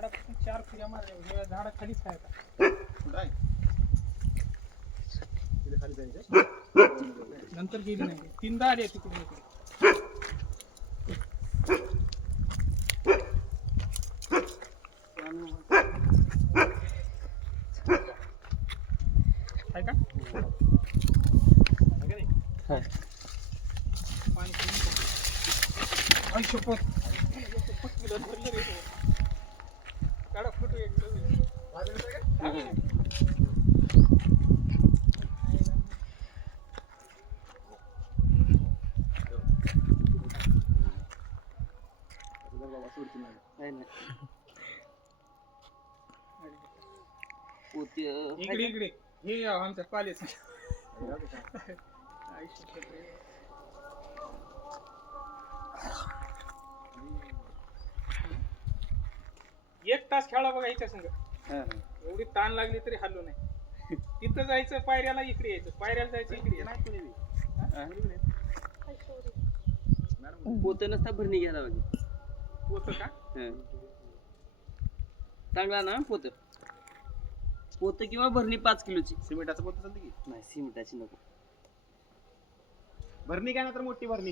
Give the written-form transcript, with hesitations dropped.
झाडापासून 4 फिऱ्या मारल्या हे झाडा खालीच खायचा कुठं आहे तिथे खाली जायचं नंतर गेली नाही 3दा आली तिकडे आहे का पाणी आई शपथ काढा फोटो एक इकडे इकडे हे आमच्या पालेच एक तास खेळा बघा हिच्या संग एवढी ताण लागली तरी हल्लो नाही तिथं जायचं पायऱ्याला इकडे यायचं पायऱ्याला जायचं इकडे यायचं पोत नसता भरणी घ्यायला पाहिजे पोत का चांगला ना पोत पोत किंवा भरणी 5 किलोची सिमेंटाचं पोत चालतं की नाही सिमेंटाची नको भरणी काय ना तर मोठी भरणी